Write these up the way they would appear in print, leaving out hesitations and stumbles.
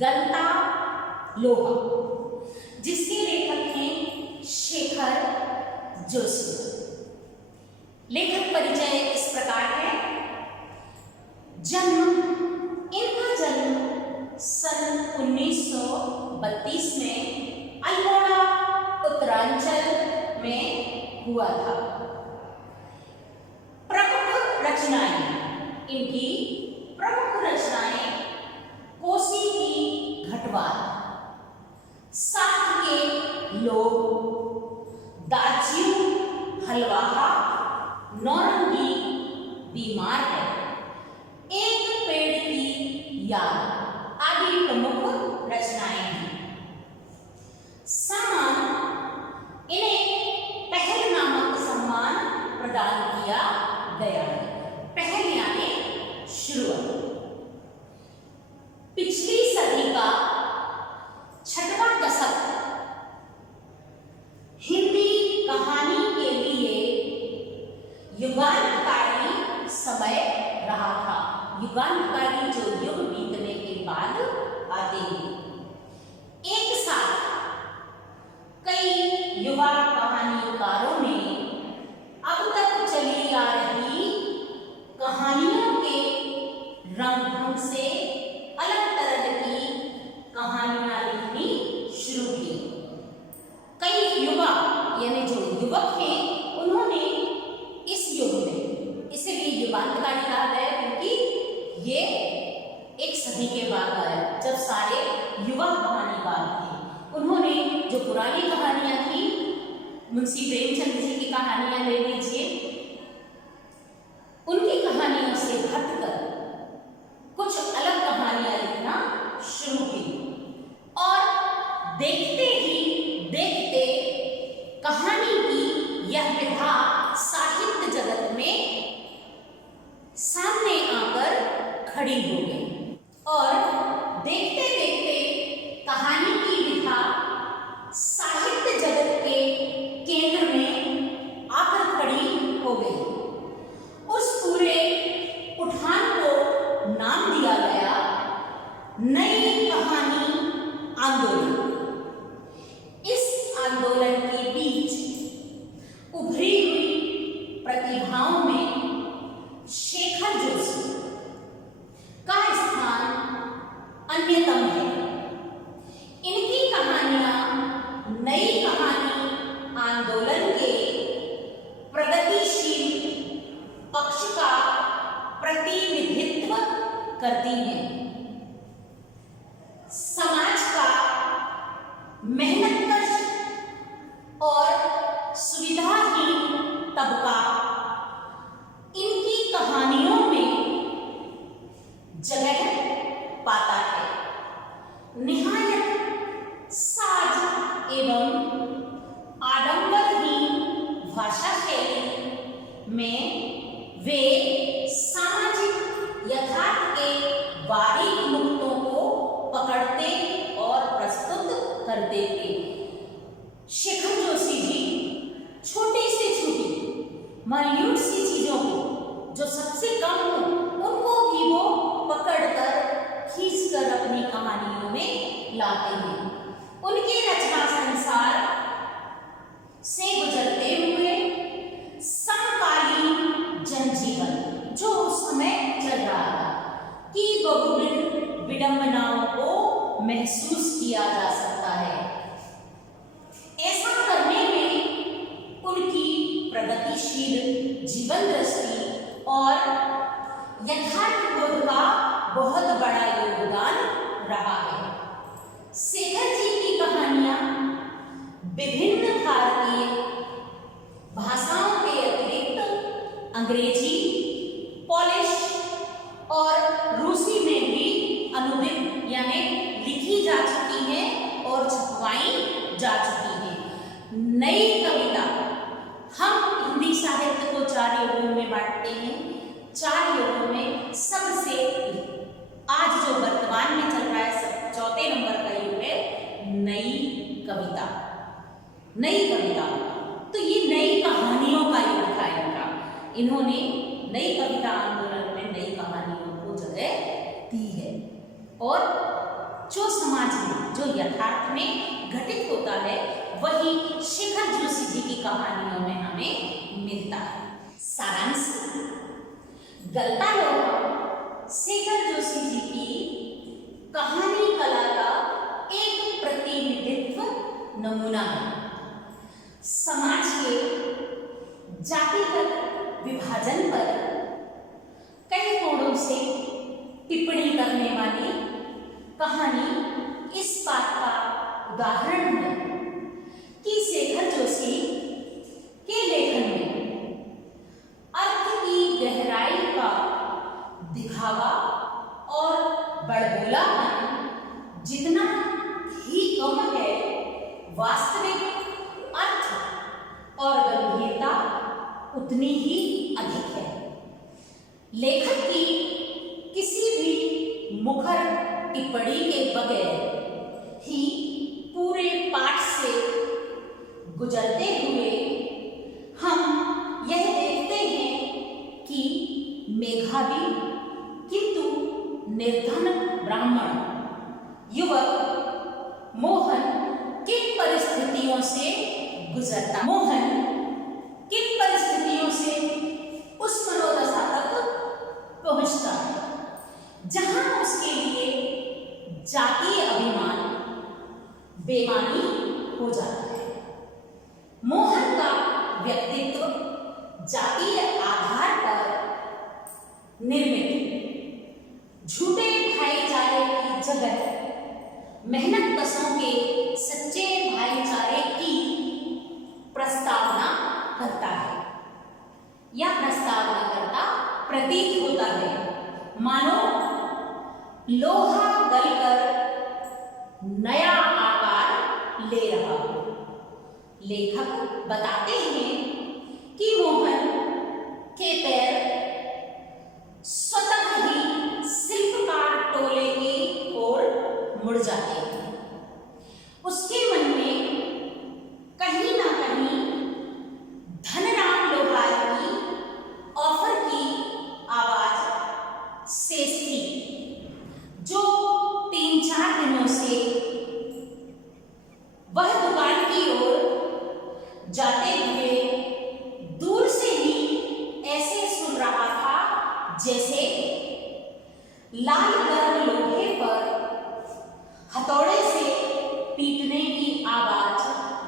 गलता लोहा, जिसके लेखक हैं शेखर जोशी। लेखक परिचय इस प्रकार है। इनका जन्म सन 1932 में अल्मोड़ा उत्तरांचल में हुआ था। इनकी प्रमुख रचनाएं कोसी की घटवाल, साथ के लोग, दाचियू हलवाहा, नौरंगी, बीमार है, एक पेड़ की याद आदि प्रमुख रचनाएं हैं। सम्मान, इन्हें पहल नामक सम्मान प्रदान किया गया है। पहल यानी शुरुआत। पिछली सदी का 6वां दशक हिंदी कहानी के लिए युगांतकारी समय रहा था। युगांतकारी जो युग बीतने के बाद आते हैं। एक साथ कई युवा कहानीकारों ने अब तक चली आ रही कहानियों के रंग ढंग से अलग तरह की कहानियां लिखनी शुरू की। कई युवा यानी जो युवक हैं उन्होंने इस युग में, इसीलिए युगांतकारी कहा गया क्योंकि ये एक सदी के बाद आया जब सारे युवा कहानीकार थे। उन्होंने जो पुरानी कहानियां थी, मुंशी प्रेमचंद जी की कहानियां ले लीजिए, उनकी कहानियों से हटकर कुछ अलग कहानियां लिखना शुरू की और देखते ही देखते कहानी की यह विधा साहित्य जगत में सामने आकर खड़ी हो गई और देखते देखते कहानी की विधा साहित्य जगत के केंद्र में आकर खड़ी हो गई। उस पूरे उठान को नाम दिया गया नई कहानी आंदोलन। इस आंदोलन के बीच उभरी हुई प्रतिभाओं में शेखर जोशी का स्थान अन्यतम है। इनकी कहानियां नई कहानी आंदोलन के प्रगतिशील पक्ष का प्रतिनिधित्व करती हैं। समाज का मेहनतकश और सुविधाहीन तबका इनकी कहानियों में जगह पाता है। निहायत साज एवं आडंबरहीन भाषा शैली में वे सामाजिक यथार्थ के बारीक नुक्तों को पकड़ते और प्रस्तुत करते थे। शेखर जोशी जी छोटी से छोटी माइन्यूट सी चीजों को जो सबसे कम हो उनको भी वो पकड़कर खींचकर अपनी कहानियों में लाते हैं। उनके रचना संसार से गुजरते हुए समकालीन जनजीवन जो उस समय चल रहा था की बहुविध विडंबनाओं को महसूस किया जा सकता है। ऐसा करने में उनकी प्रगतिशील जीवन दृष्टि और यथार्थबोध का बहुत बड़ा योगदान रहा है। शेखर जी की कहानियां विभिन्न भारतीय भाषाओं के अतिरिक्त अंग्रेजी, पोलिश और रूसी में भी अनुदित यानी लिखी जा चुकी है और छपवाई जा चुकी है। नई कविता, हम हिंदी साहित्य को 4 युगों में बांटते हैं। 4 युगों में सबसे आज जो वर्तमान में चल रहा है 4थे नंबर का युग है नई कविता। नई कविता तो ये नई कहानियों का युग था इनका। इन्होंने नई कविता आंदोलन में नई कहानियों को जगह दी है और जो समाज में, जो यथार्थ में घटित होता है, वही शेखर जोशी जी की कहानियों में हमें मिलता है। सारांश, गलता लोहा शेखर जोशी जी की कहानी कला का एक प्रतिनिधित्व नमूना है। समाज के जातिगत विभाजन पर कई कोणों से टिप्पणी करने वाली कहानी इस बात का उदाहरण है कि शेखर जोशी के लेखन में अर्थ की गहराई का दिखावा और बड़बोलापन जितना ही कम है, वास्तविक अर्थ और गंभीरता उतनी ही अधिक है। लेखक की किसी भी मुखर टिप्पणी के बगैर ही पूरे पाठ से गुजरते हुए हम यह देखते हैं कि मेधावी किंतु निर्धन ब्राह्मण युवक मोहन किन परिस्थितियों से गुजरता, मोहन किन परिस्थितियों से उस मनोदशा तक पहुंचता है जहां उसके लिए जातीय अभिमान बेमानी हो जाता है। मोहन का व्यक्तित्व जातीय आधार पर निर्मित झूठे भाईचारे की जगह मेहनत कशों के सच्चे भाईचारे की प्रस्तावना करता है या प्रस्तावना करता प्रतीत होता है, मानो लोहा गलकर नया आकार ले रहा हो। लेखक बताते हैं कि मोहन के पैर स्वतः ही शिल्पकार टोले की ओर मुड़ जाते हैं। उसके मन में कहीं ना कहीं धनराम लोहार की ऑफर की आवाज शेष थी, जो 3-4 दिनों से वह दुकान की ओर जाते हुए दूर से ही ऐसे सुन रहा था जैसे लाल गर्म लोहे पर हथौड़े से पीटने की आवाज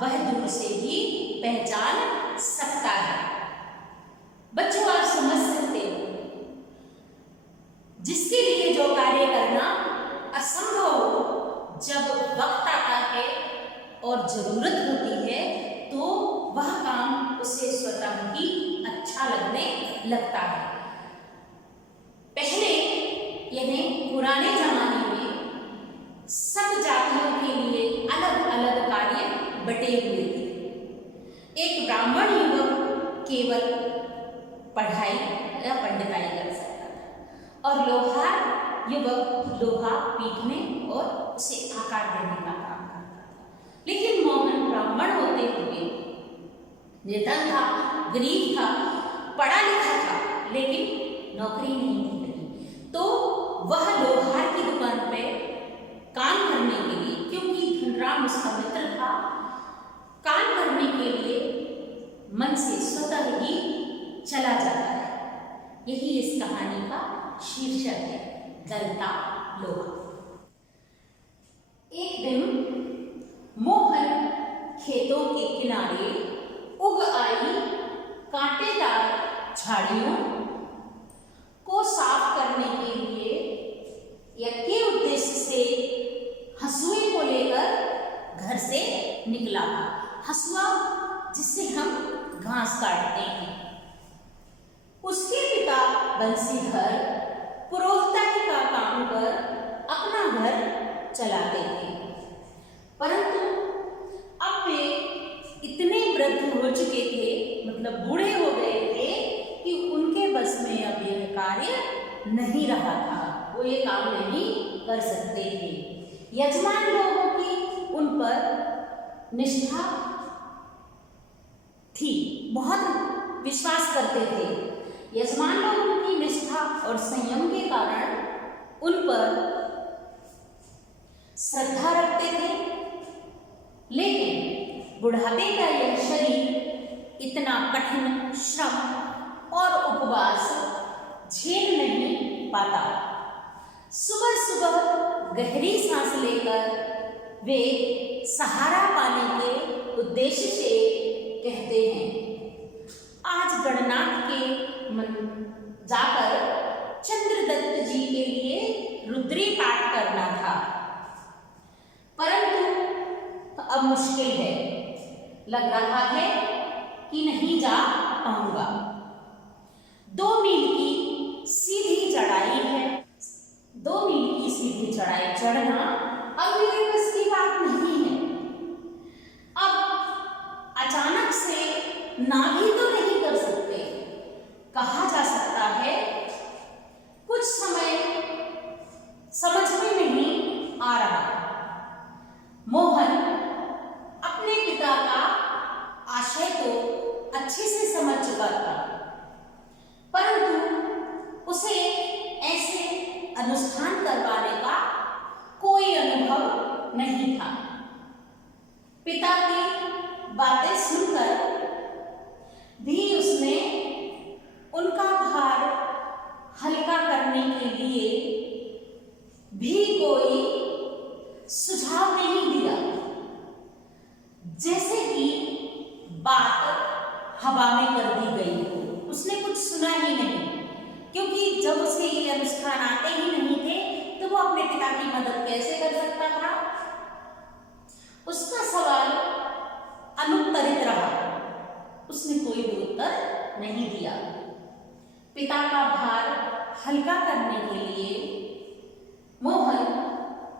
वह दूर से ही पहचान सकता है। बच्चों, आप समझ सकते हो, जिसके लिए जो कार्य करना असंभव हो, जब वक्त आता है और जरूरत होती है तो वह काम उसे स्वतः ही अच्छा लगने लगता है। पहले यानी पुराने जमाने में सब जातियों के लिए अलग अलग कार्य बटे हुए थे। एक ब्राह्मण युवक केवल पढ़ाई या पंडिताई कर सकता था और लोहार युवक लोहा पीटने और उसे आकार देने का काम करता था। लेकिन मोहन ब्राह्मण होते हुए निर्धन था, गरीब था, पढ़ा लिखा था, लेकिन नौकरी नहीं थी, तो वह लोहार की दुकान पे काम करने के लिए, क्योंकि धनराम उसका मित्र था, काम करने के लिए मन से स्वतः ही चला जाता है। यही इस कहानी का शीर्षक है, गलता लोहा। एक दिन मोहन खेतों के किनारे उग आई कांटेदार झाड़ियों को साफ करने के लिए या के उद्देश्य से हंसुए को लेकर घर से निकला था। हंसुआ जिससे हम घास काटते हैं। उसके पिता बंसीधर पुरोहिताई का काम कर अपना घर चलाते थे, परंतु अब वे इतने वृद्ध हो चुके थे, मतलब बूढ़े हो गए थे कि उनके बस में अब यह कार्य नहीं रहा था, वो ये काम नहीं कर सकते थे। यजमान लोगों की उन पर निष्ठा थी, बहुत विश्वास करते थे। यजमान लोगों की निष्ठा और संयम के कारण उन पर श्रद्धा रखते थे, लेकिन बुढ़ापे का यह शरीर इतना कठिन श्रम और उपवास झेल नहीं पाता। सुबह सुबह गहरी सांस लेकर वे सहारा पाने के उद्देश्य से कहते हैं, आज गणनाथ के मन जाकर चंद्रदत्त जी के लिए रुद्री पाठ करना था, परंतु अब मुश्किल है, लग रहा है कि नहीं जा पाऊंगा। 2 मील की सीधी चढ़ाई है, 2 मील की सीधी चढ़ाई चढ़ना अब मेरे बस की बात नहीं है। अब अचानक से ना भी तो नहीं कर सकते, कहा जा सकता है कुछ समय समझ में नहीं आ रहा। मोहन अपने पिता का आशय तो अच्छे से समझ चुका था, परंतु उसे ऐसे अनुष्ठान करवाने का कोई अनुभव नहीं था। पिता की बातें सुनकर भी उसने उनका भार हल्का करने के लिए भी कोई सुझाव नहीं दिया, जैसे कि बात हवा में कर दी गई हो। उसने कुछ सुना ही नहीं, क्योंकि जब उसे ये अनुष्ठान आते ही नहीं थे तो वो अपने पिता की मदद कैसे कर सकता था। उसका सवाल अनुत्तरित रहा, उसने कोई भी उत्तर नहीं दिया। पिता का भार हल्का करने के लिए मोहन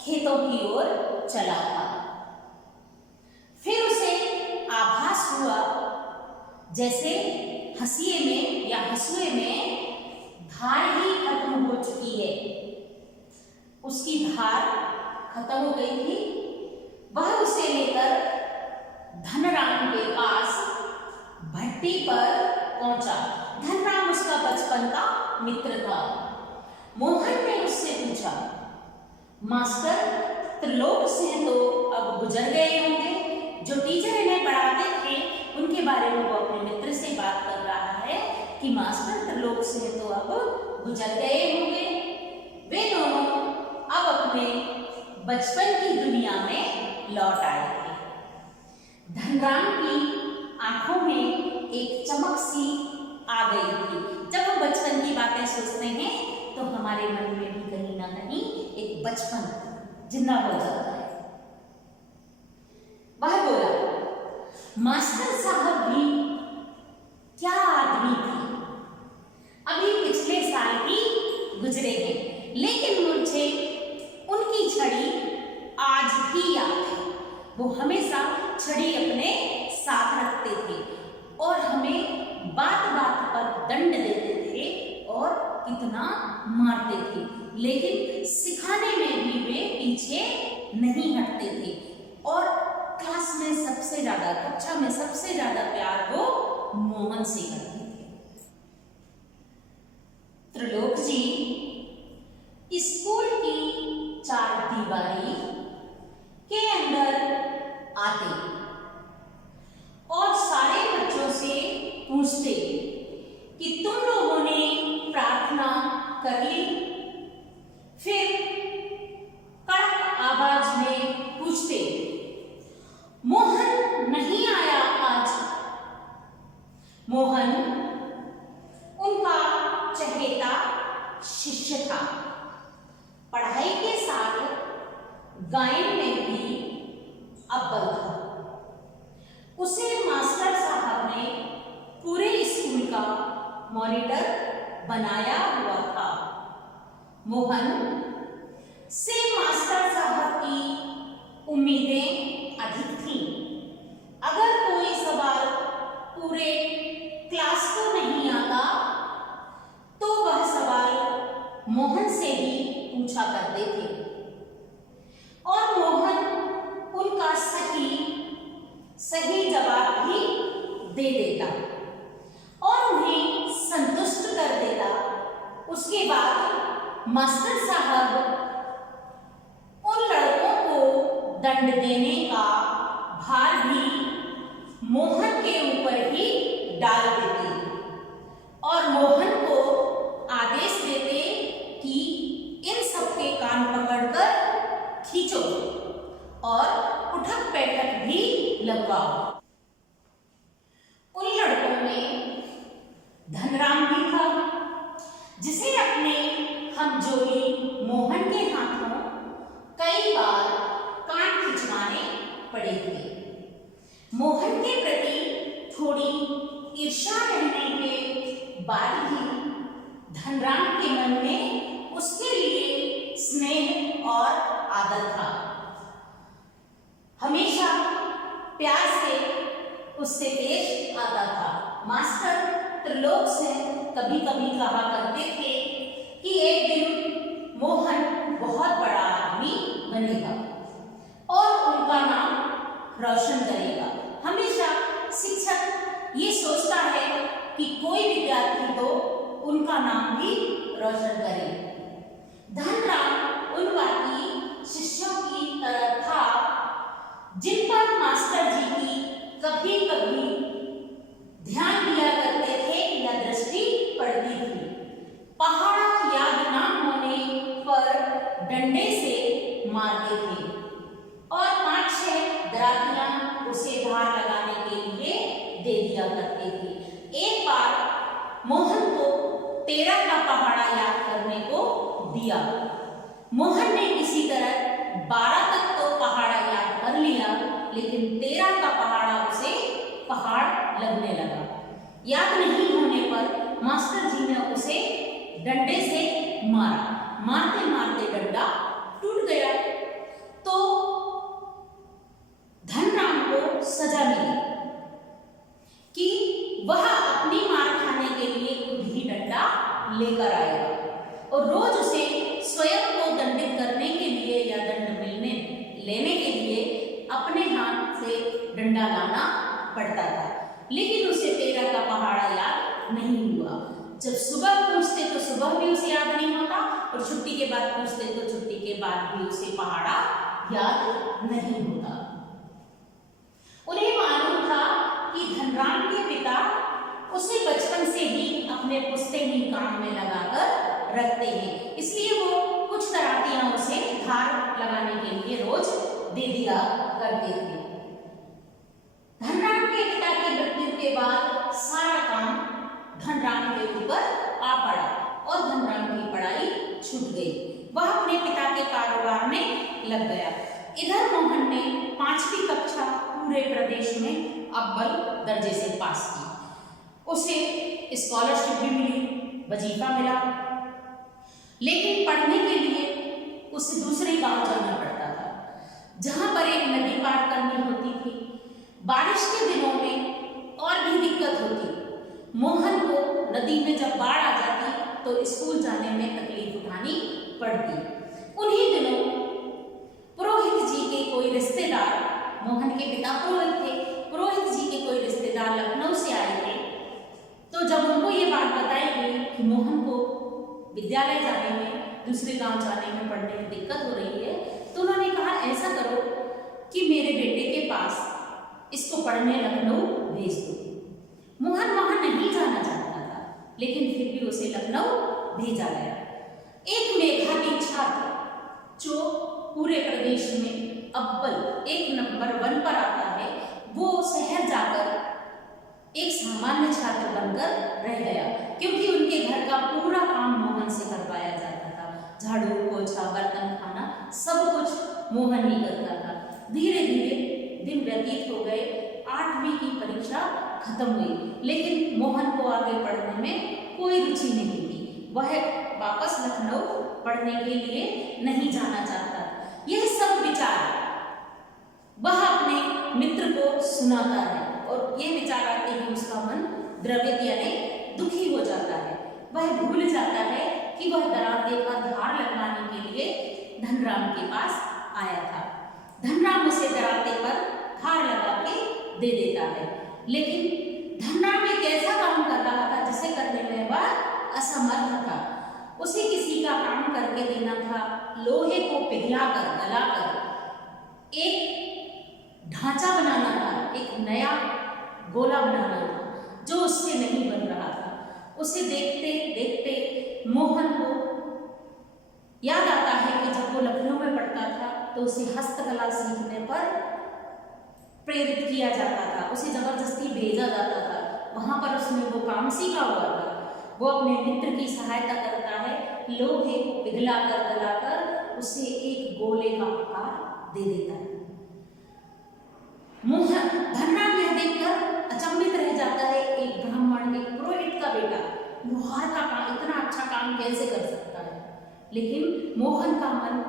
खेतों की ओर चला था। फिर उसे आभास हुआ जैसे हंसिए में या हंसुए में धार ही खत्म हो चुकी है। उसकी धार खत्म हो गई थी। वह उसे लेकर धनराम के पास भट्टी पर पहुंचा। धनराम उसका बचपन का मित्र था। मोहन ने उससे पूछा, मास्टर त्रिलोक सिंह तो अब गुजर गए होंगे, जो टीचर इन्हें पढ़ाते थे उनके बारे में वो अपने मित्र से बात कर रहा है कि मास्टर त्रिलोक सिंह तो अब गुजर गए होंगे। वे दोनों अब अपने बचपन की दुनिया में लौट आए थे। धनराम की आंखों में एक चमक सी आ गई थी। जब हम बचपन की बातें सोचते हैं तो हमारे मन में भी कहीं ना कहीं एक बचपन जिंदा हो जाता है। वह बोला, मास्टर साहब भी क्या आदमी थे, अभी पिछले साल ही गुजरे हैं, लेकिन मुझे उनकी छड़ी आज भी याद है। वो हमेशा छड़ी अपने साथ रखते थे और हमें बात बात पर दंड देते थे और कितना मारते थे, लेकिन सिखाने में भी वे पीछे नहीं हटते थे। और क्लास में सबसे ज्यादा, कक्षा में सबसे ज्यादा प्यार वो मोहन से करते थे। त्रिलोक जी स्कूल की 4 दीवारी के अंदर आते और सारे बच्चों से पूछते कि तुम लोगों ने प्रार्थना कर ली। फिर कड़क आवाज में पूछते, मोहन नहीं आया आज। मोहन उनका चहेता शिष्य था। पढ़ाई के साथ गायन में भी अव्वल था। उसे मास्टर साहब ने पूरे स्कूल का मॉनिटर बनाया हुआ था। मोहन से मास्टर साहब की उम्मीदें अधिक थीं। अगर कोई सवाल पूरे क्लास को नहीं आता तो वह सवाल मोहन से ही पूछा करते थे और मोहन उनका सही जवाब भी दे देता और उन्हें संतुष्ट कर देता। उसके बाद मास्टर साहब उन लड़कों को देने का भार भी मोहन के ऊपर ही डाल देते और मोहन को आदेश देते कि इन सबके कान पकड़कर खींचो और उठक बैठक भी लगवाओ। उन लड़कों में धनराम भी था, जिसे अपने हमजोली मोहन के हाथों कई बार कान खिंचवाने पड़े थे। मोहन के प्रति थोड़ी ईर्ष्या रहने के बाद भी धनराम के मन में उसके लिए स्नेह और आदर था। हमेशा प्यार से उससे पेश आता था। मास्टर त्रिलोक से कभी कभी कहा करते थे कि एक दिन मोहन बहुत बड़ा आदमी बनेगा और उनका नाम रोशन करेगा। हमेशा शिक्षक ये सोचता है कि कोई विद्यार्थी तो उनका नाम भी रोशन करे। धनराम उन बाकी शिष्यों की तरह था जिन पर मास्टर जी की कभी कभी ध्यान दिया करते थे या दृष्टि पड़ती थी। पहाड़ याद ना होने पर डंडे से मारते थे और 5-6 दरातियां उसे धार लगाने के लिए दे दिया करते थे। एक बार मोहन को 13 का पहाड़ा याद करने को दिया। मोहन ने किसी तरह 12 तक तो पहाड़ा याद कर लिया, लेकिन 13 का पहाड़ा उसे पहाड़ लगने लगा। याद नहीं होने पर मास्टर जी ने उसे डंडे से मारा। मारते मारते डंडा टूट गया तो धनराम को सजा मिली कि वह अपनी मार खाने के लिए खुद ही डंडा लेकर आएगा और रोज उसे स्वयं को दंडित करने के लिए या दंड लेने के लिए अपने हाथ से डंडा लाना पड़ता था। लेकिन उसे 13 का पहाड़ा याद नहीं हुआ। जब सुबह पूछते तो सुबह भी उसे याद नहीं होता और छुट्टी के बाद पूछते तो छुट्टी के बाद भी उसे पहाड़ा याद नहीं होता। उन्हें मालूम था कि धनराम के पिता उसे बचपन से ही अपने पुश्तैनी काम में लगाकर रखते हैं, इसलिए वो कुछ तरातियां उसे धार लगाने के लिए रोज दे दिया करते थे। धनराम के पिता की मृत्यु के बाद सारा काम धनराम के ऊपर आ पड़ा और धनराम की पढ़ाई छूट गई। वह अपने पिता के कारोबार में लग गया। इधर मोहन ने 5वीं कक्षा पूरे प्रदेश में अव्वल दर्जे से पास की। उसे स्कॉलरशिप भी मिली, वजीफा मिला, लेकिन पढ़ने के लिए उसे दूसरे गांव जाना पड़ता था, जहां पर एक नदी पार करनी होती थी। बारिश के दिनों में और भी दिक्कत होती। मोहन को नदी में जब बाढ़ आ जाती तो स्कूल जाने में तकलीफ उठानी पड़ती। उन्हीं दिनों पुरोहित जी के कोई रिश्तेदार, मोहन के पिता पुरोहित थे, पुरोहित जी के कोई रिश्तेदार लखनऊ से आए थे। तो जब उनको ये बात बताई गई कि मोहन को विद्यालय जाने में, दूसरे गांव जाने में पढ़ने में दिक्कत हो रही है, तो उन्होंने कहा ऐसा करो कि मेरे बेटे के पास इसको पढ़ने लखनऊ भेज दो। मोहन वहां नहीं जाना चाहता था, लेकिन फिर भी उसे लखनऊ भेजा गया। एक मेधावी छात्र जो पूरे प्रदेश में अव्वल 1 नंबर 1 पर आता है, वो शहर जाकर एक सामान्य छात्र बनकर रह गया, क्योंकि उनके घर का पूरा काम मोहन से करवाया जाता था। झाड़ू पोछा बर्तन खाना सब कुछ मोहन ही करता था। धीरे धीरे दिन व्यतीत हो गए। 8वीं की परीक्षा खत्म हुई, लेकिन मोहन को आगे पढ़ने में कोई रुचि नहीं थी। वह वापस लखनऊ पढ़ने के लिए नहीं जाना चाहता। यह सब विचार वह अपने मित्र को सुनाता है और यह विचार आते ही उसका मन द्रवित यानी दुखी हो जाता है। वह भूल जाता है कि वह दराते पर धार लगवाने के लिए धनराम के पास आया था। धनराम उसे दराते पर धार लगा के दे देता है, लेकिन धनराम एक ऐसा काम कर रहा था जिसे करने में वह असमर्थ था। उसे किसी का काम करके देना था। लोहे को पिघलाकर गलाकर एक ढांचा बनाना था, एक नया गोला बनाना था जो उससे नहीं बन रहा था। उसे देखते देखते मोहन को याद आता है कि जब वो लखनऊ में पढ़ता था तो उसे हस्तकला सीखने पर प्रेरित किया जाता था, उसे जबरदस्ती भेजा जाता था। वहां पर उसने वो काम सीखा हुआ था। वो अपने मित्र की सहायता करता है, लोहे को पिघलाकर गलाकर उसे एक गोले का आकार दे देता है। मोहन धनराज यह देखकर अचंभित रह जाता है, एक ब्राह्मण, एक पुरोहित का बेटा लोहार का काम, इतना अच्छा काम कैसे कर सकता है। लेकिन मोहन का मन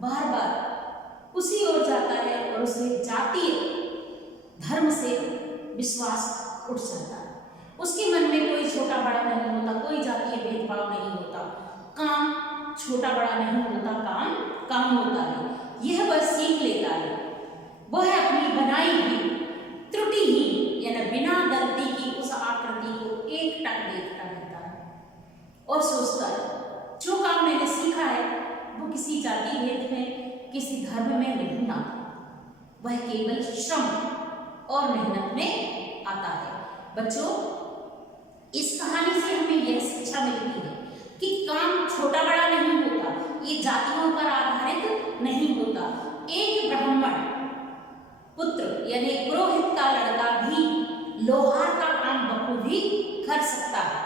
बार बार उसी ओर जाता है और उसे जातीय धर्म से विश्वास उठ जाता है। उसके मन में कोई छोटा बड़ा नहीं होता, कोई जातीय भेदभाव नहीं होता, काम छोटा बड़ा नहीं होता, काम काम होता है। यह वह सीख लेता है। वह अपनी बनाई हुई त्रुटिहीन यानी बिना गलती की उस आकृति को एकटक देखता रहता है और सोचता है जो काम मैंने सीखा है वो किसी जाति भेद में, किसी धर्म में नहीं आता, वह केवल श्रम और मेहनत में आता है। बच्चों, इस कहानी से हमें यह शिक्षा मिलती है कि काम छोटा बड़ा नहीं होता, ये जातियों पर आधारित नहीं होता। एक ब्राह्मण पुत्र यानी पुरोहित का लड़का भी लोहार का काम बखूबी कर सकता है।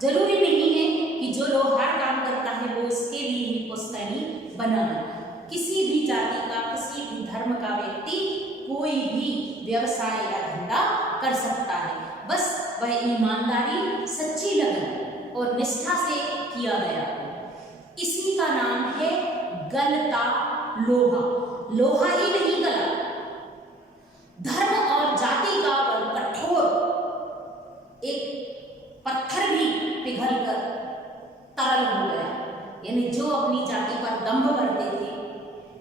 जरूरी नहीं है कि जो लोहार काम करता है वो उसके लिए ही पुश्तैनी बना है। किसी भी जाति का, किसी भी धर्म का व्यक्ति कोई भी व्यवसाय या धंधा कर सकता है, बस वह ईमानदारी, सच्ची लगन और निष्ठा से किया गया। इसी का नाम है गलता लोहा। लोहा ही नहीं गला, धर्म और जाति का वह कठोर एक पत्थर भी पिघलकर तरल हो गया। यानी जो अपनी जाति पर दंभ भरते थे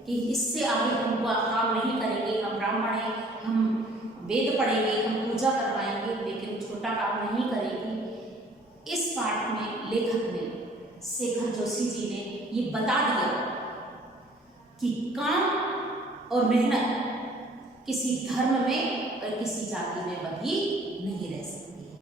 कि इससे आगे हम काम नहीं करेंगे, हम ब्राह्मण हैं, हम वेद पढ़ेंगे, हम पूजा करवाएंगे, लेकिन छोटा काम नहीं करेंगे। इस पाठ में लेखक ने, शेखर जोशी जी ने ये बता दिया कि काम और मेहनत किसी धर्म में और किसी जाति में कभी नहीं रह सकती।